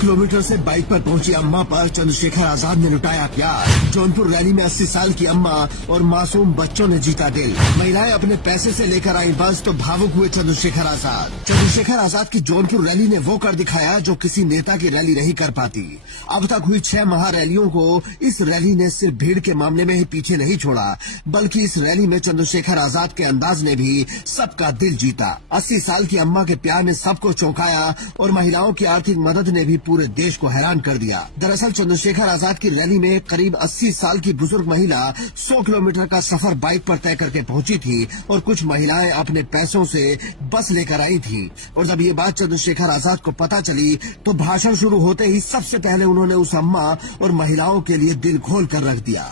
Kilometre से bike पर पहुंची अम्मा पर चंद्रशेखर आजाद ने लुटाया प्यार। जौनपुर रैली में 80 साल की अम्मा और मासूम बच्चों ने जीता दिल। महिलाएं अपने पैसे से लेकर आई बस तो भावुक हुए चंद्रशेखर आजाद। चंद्रशेखर आजाद की जौनपुर रैली ने वो कर दिखाया जो किसी नेता की रैली नहीं कर पाती। अब तक हुई 6 महारैलियों को इस रैली ने सिर्फ भीड़ के मामले में ही पीछे नहीं छोड़ा, बल्कि इस रैली में चंद्रशेखर आजाद के अंदाज ने भी सबका दिल जीता। 80 साल की अम्मा के प्यार ने सबको चौंकाया और महिलाओं की आर्थिक मदद ने भी पूरे देश को हैरान कर दिया। दरअसल चंद्रशेखर आजाद की रैली में करीब 80 साल की बुजुर्ग महिला 100 किलोमीटर का सफर बाइक पर तय करके पहुंची थी और कुछ महिलाएं अपने पैसों से बस लेकर आई थी। और जब ये बात चंद्रशेखर आजाद को पता चली तो भाषण शुरू होते ही सबसे पहले उन्होंने उस अम्मा और महिलाओं के लिए दिल खोल कर रख दिया।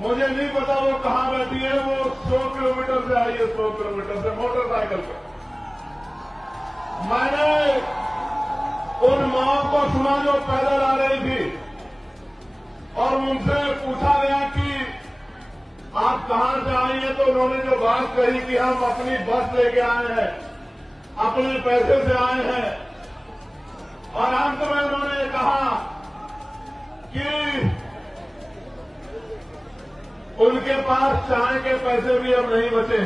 मुझे नहीं पता वो कहाँ रहती है, वो 100 किलोमीटर से आई है, 100 किलोमीटर से मोटरसाइकिल पर। मैंने उन माओ को सुना जो पैदल आ रही थी और उनसे पूछा गया कि आप कहां से आई हैं, तो उन्होंने जो बात कही कि हम अपनी बस लेके आए हैं, अपने पैसे से आए हैं। और अंत में उन्होंने कहा कि उनके पास चाय के पैसे भी अब नहीं बचे।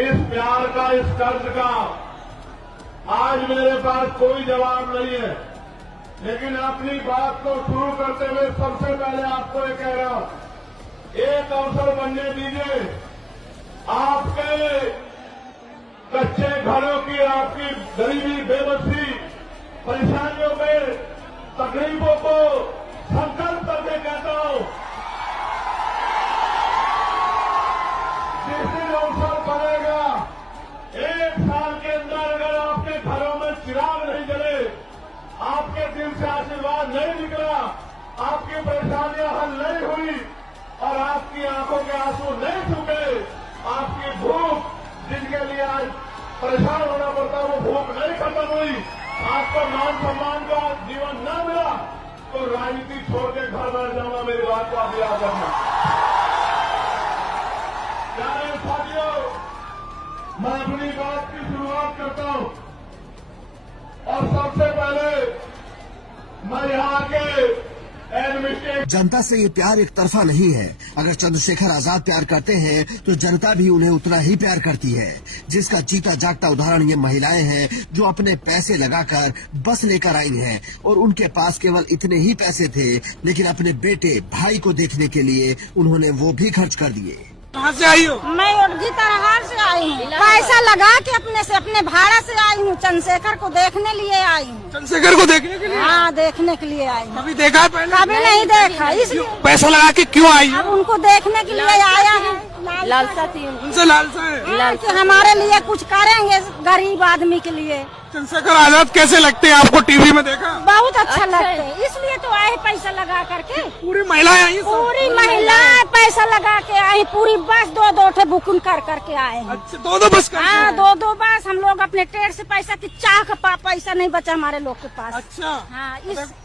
इस प्यार का, इस कर्ज का आज मेरे पास कोई जवाब नहीं है, लेकिन अपनी बात को शुरू करते हुए सबसे पहले आपको ये कह रहा हूं, एक अवसर बनने दीजिए। आपके कच्चे घरों की, आपकी गरीबी, बेबसी, परेशानियों में, तकलीफों को संकल्प करके कहता हूं, जिस दिन अवसर बनेगा, 1 साल के अंदर अगर आपके घरों में चिराग नहीं जले, आपके दिल से आशीर्वाद नहीं निकला, आपकी परेशानियां हल नहीं हुई और आपकी आंखों के आंसू नहीं सूखे, आपकी भूख, जिनके लिए आज परेशान होना पड़ता, वो भूख नहीं खत्म हुई, आपको मान सम्मान का जीवन न मिला, तो राजनीति छोड़ के घर बैठ जाऊंगा। मेरी बात को आप याद रखना। प्यारे साथियों, मैं अपनी बात की शुरुआत करता हूं और सबसे पहले मैं यहाँ के जनता से ये प्यार एक तरफा नहीं है। अगर चंद्रशेखर आजाद प्यार करते हैं तो जनता भी उन्हें उतना ही प्यार करती है, जिसका जीता जागता उदाहरण ये महिलाएं हैं जो अपने पैसे लगाकर बस लेकर आई हैं और उनके पास केवल इतने ही पैसे थे, लेकिन अपने बेटे भाई को देखने के लिए उन्होंने वो भी खर्च कर दिए। कहाँ से आई हो? मैं जीताहार से आई हूँ। पैसा लगा के अपने भाड़ा से आई हूँ। चंद्रशेखर को देखने लिए आई हूँ। चंद्रशेखर को देखने के लिए? हाँ, देखने के लिए आई हूँ। कभी देखा है पहले? कभी नहीं देखा, इसलिए पैसा लगा के क्यों आई? अब उनको देखने के लिए आया है। लालसा थी उनसे लालसा है कि हमारे लिए कुछ करेंगे गरीब आदमी के लिए। चंद्रशेखर आजाद कैसे लगते हैं आपको? टीवी में देखा? बहुत अच्छा लगता है, इसलिए तो आए पैसा लगा करके। पूरी महिलाएं आई? पूरी महिलाएं पैसा लगा के आई, पूरी बस 2-2 ठे बुकिंग कर करके आए हैं। अच्छा, 2-2 बस? हाँ, 2-2 बस। हम लोग अपने टेर से पैसा की चाह का पैसा नहीं बचा हमारे लोग के पास। अच्छा, हाँ,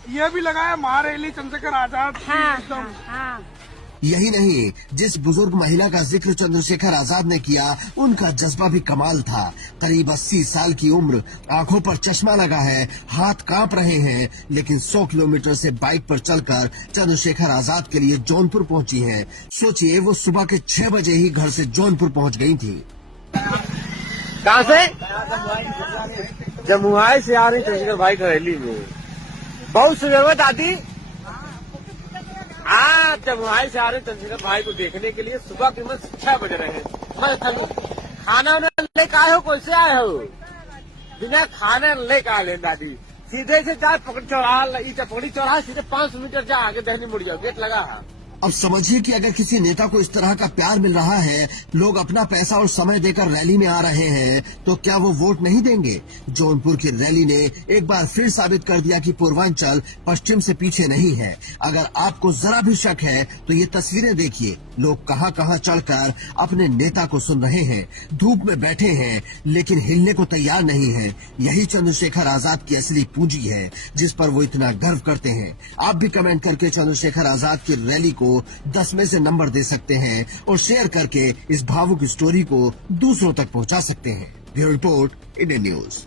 ये भी लगाया महारैली चंद्रशेखर आजाद। हाँ। यही नहीं, जिस बुजुर्ग महिला का जिक्र चंद्रशेखर आजाद ने किया, उनका जज्बा भी कमाल था। करीब 80 साल की उम्र, आंखों पर चश्मा लगा है, हाथ कांप रहे हैं, लेकिन 100 किलोमीटर से बाइक पर चलकर चंद्रशेखर आजाद के लिए जौनपुर पहुंची हैं। सोचिए, वो सुबह के 6 बजे ही घर से जौनपुर पहुंच गई थी। कहाँ से? जमुआई से आ रही चंद्रशेखर भाई की रैली में। बहुत सुबह दादी, आज जमुआई से आ रहे चंद्रशेखर भाई को देखने के लिए सुबह के 6 बज रहे हैं। खाना लेकर आए हो? कैसे आए हो? बिना खाना लेकर आ ले दादी, सीधे से जाए पकड़ी चौराहा सीधे 500 मीटर जा आगे दहनी मुड़ जाओ, गेट लगा है। अब समझिए कि अगर किसी नेता को इस तरह का प्यार मिल रहा है, लोग अपना पैसा और समय देकर रैली में आ रहे हैं, तो क्या वो वोट नहीं देंगे? जौनपुर की रैली ने एक बार फिर साबित कर दिया कि पूर्वांचल पश्चिम से पीछे नहीं है। अगर आपको जरा भी शक है तो ये तस्वीरें देखिए, लोग कहां कहां चढ़कर अपने नेता को सुन रहे हैं, धूप में बैठे हैं लेकिन हिलने को तैयार नहीं है। यही चंद्रशेखर आजाद की असली पूंजी है, जिस पर वो इतना गर्व करते हैं। आप भी कमेंट करके चंद्रशेखर आजाद की रैली को 10 में से नंबर दे सकते हैं और शेयर करके इस भावुक स्टोरी को दूसरों तक पहुंचा सकते हैं। Bureau report, Indian news.